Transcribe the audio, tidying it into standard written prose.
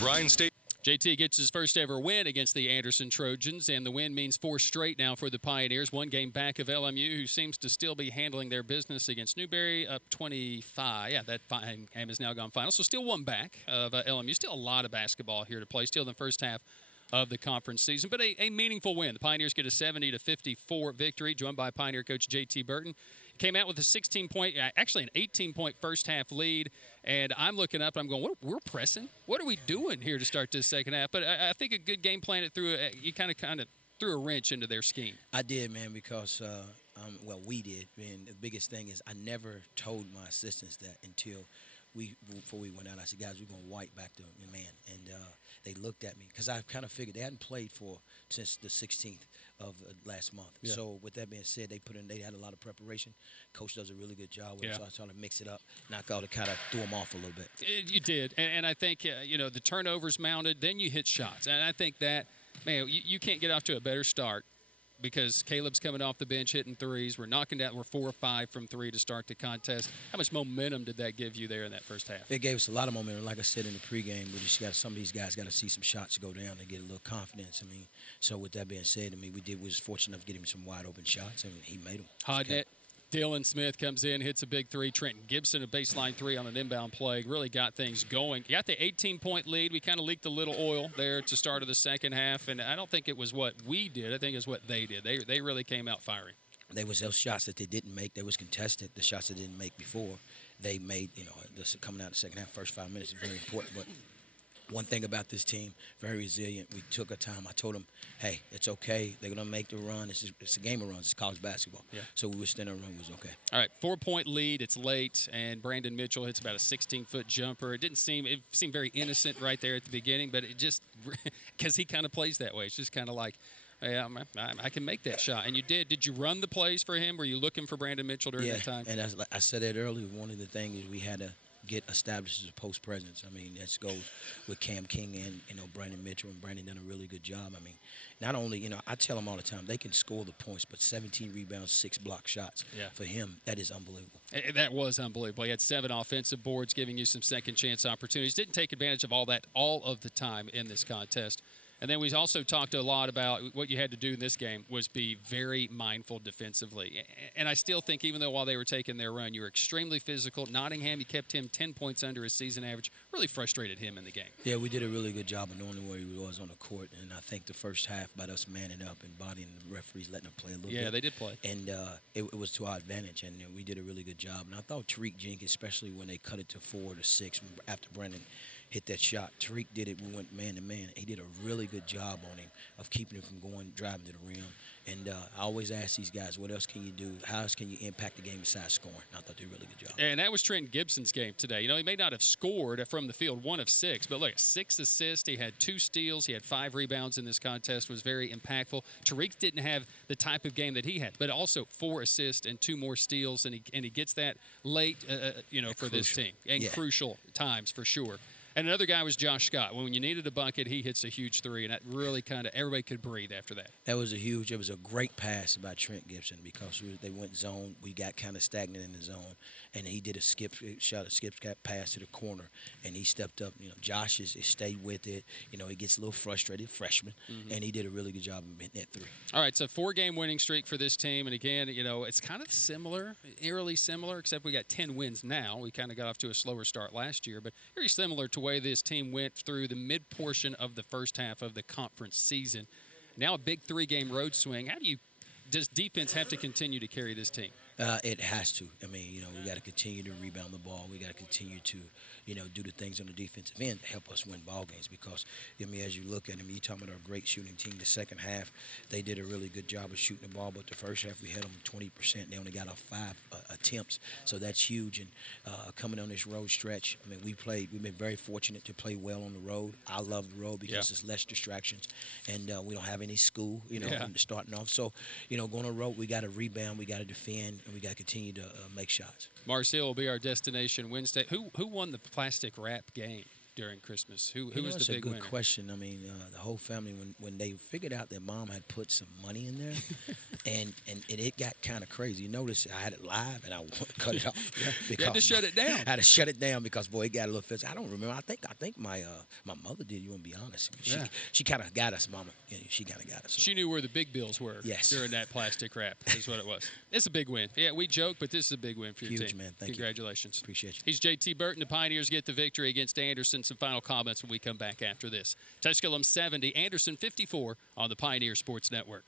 Bryan State. JT gets his first ever win against the Anderson Trojans, and the win means 4 straight now for the Pioneers. 1 game back of LMU, who seems to still be handling their business against Newberry, up 25. Yeah, that game has now gone final. So still 1 back of LMU. Still a lot of basketball here to play. Still in the first half of the conference season, but a meaningful win. The Pioneers get a 70-54 victory, joined by Pioneer coach J T Burton. Came out with a 16-point, actually an 18-point first half lead, and I'm looking up and I'm going, we're pressing? What are we doing here to start this second half? But I think a good game plan it threw, you kind of threw a wrench into their scheme. I did, man, because, well, we did. And the biggest thing is I never told my assistants that until before we went out. I said, guys, we're going to white back the man. And they looked at me because I kind of figured they hadn't played since the 16th of last month. Yeah. So with that being said, they had a lot of preparation. Coach does a really good job with it, so I was trying to mix it up, knock out, to kind of threw them off a little bit. You did, and I think the turnovers mounted, then you hit shots, and I think that, man, you can't get off to a better start because Caleb's coming off the bench hitting threes. We're knocking down. We're 4 or 5 from 3 to start the contest. How much momentum did that give you there in that first half? It gave us a lot of momentum. Like I said in the pregame, we just got some of these guys got to see some shots go down and get a little confidence. I mean, so with that being said, we was fortunate enough to get him some wide open shots, and he made them. Hodnett. Dylan Smith comes in, hits a big 3. Trenton Gibson, a baseline 3 on an inbound play. Really got things going. You got the 18-point lead. We kind of leaked a little oil there to start of the second half, and I don't think it was what we did. I think it's what they did. They really came out firing. There was those shots that they didn't make. They was contested. The shots they didn't make before, they made. Just coming out of the second half, first 5 minutes is very important. But one thing about this team, very resilient. We took our time. I told them, hey, it's okay. They're going to make the run. It's a game of runs. It's college basketball. Yeah. So we were still in a run. Was okay. All right, 4-point lead. It's late, and Brandon Mitchell hits about a 16-foot jumper. It seemed very innocent right there at the beginning, but it just, because he kind of plays that way. It's just kind of like, hey, I can make that shot. And you did. Did you run the plays for him? Were you looking for Brandon Mitchell during that time? And as I said that earlier, one of the things is we had to get established as a post presence. I mean, that goes with Cam King and Brandon Mitchell, and Brandon done a really good job. I mean, not only, I tell them all the time, they can score the points, but 17 rebounds, 6 block shots. Yeah. For him, that is unbelievable. That was unbelievable. He had 7 offensive boards, giving you some second chance opportunities. Didn't take advantage of all that all of the time in this contest. And then we also talked a lot about what you had to do in this game was be very mindful defensively. And I still think, even though while they were taking their run, you were extremely physical. Nottingham, you kept him 10 points under his season average. Really frustrated him in the game. Yeah, we did a really good job of knowing where he was on the court. And I think the first half, by us manning up and bodying the referees, letting them play a little bit. Yeah, they did play. And it was to our advantage, and we did a really good job. And I thought Tariq Jenkins, especially when they cut it to 4 to 6 after Brandon hit that shot. Tariq did it. We went man to man. He did a really good job on him of keeping him from driving to the rim. And I always ask these guys, what else can you do? How else can you impact the game besides scoring? And I thought they did a really good job. And that was Trenton Gibson's game today. He may not have scored from the field, 1 of 6, but look, 6 assists. He had 2 steals. He had 5 rebounds in this contest. Was very impactful. Tariq didn't have the type of game that he had, but also 4 assists and 2 more steals, and he gets that late, for this team, and crucial times for sure. And another guy was Josh Scott. When you needed a bucket, he hits a huge 3, and that really kind of everybody could breathe after that. It was a great pass by Trent Gibson because they went zone. We got kind of stagnant in the zone, and he did a skip pass to the corner, and he stepped up. Josh has stayed with it. He gets a little frustrated, freshman, and he did a really good job of hitting that 3. All right, so 4-game winning streak for this team, and again, it's kind of similar, eerily similar, except we got 10 wins now. We kind of got off to a slower start last year, but very similar to way this team went through the mid-portion of the first half of the conference season. Now a big 3-game road swing. Does defense have to continue to carry this team? It has to. I mean, we got to continue to rebound the ball. We got to continue to, do the things on the defensive end to help us win ball games. Because, as you look at them, you're talking about a great shooting team. The second half, they did a really good job of shooting the ball. But the first half, we had them 20%. They only got 5 attempts. So that's huge. And coming on this road stretch, I mean, we've been very fortunate to play well on the road. I love the road because it's less distractions. And we don't have any school, starting off. So, going on the road, we got to rebound. We got to defend. And we got to continue to make shots. Mars Hill will be our destination Wednesday. Who won the plastic wrap game? during Christmas? Who You know, was that's the a big good winner? question. I mean, the whole family, when they figured out that mom had put some money in there, and it got kind of crazy. You notice I had it live, and I cut it off You had to shut it down. I had to shut it down because boy, it got a little physical. I don't remember. I think my mother did. You want to be honest? She kind of got us, Mama. You know, she kind of got us. So. She knew where the big bills were. Yes. During that plastic wrap is what it was. It's a big win. Yeah, we joke, but this is a big win for your Huge, team. man. Thank Congratulations. you. Appreciate you. He's J T Burton. The Pioneers get the victory against Anderson. Some final comments when we come back after this. Tusculum 70, Anderson 54 on the Pioneer Sports Network.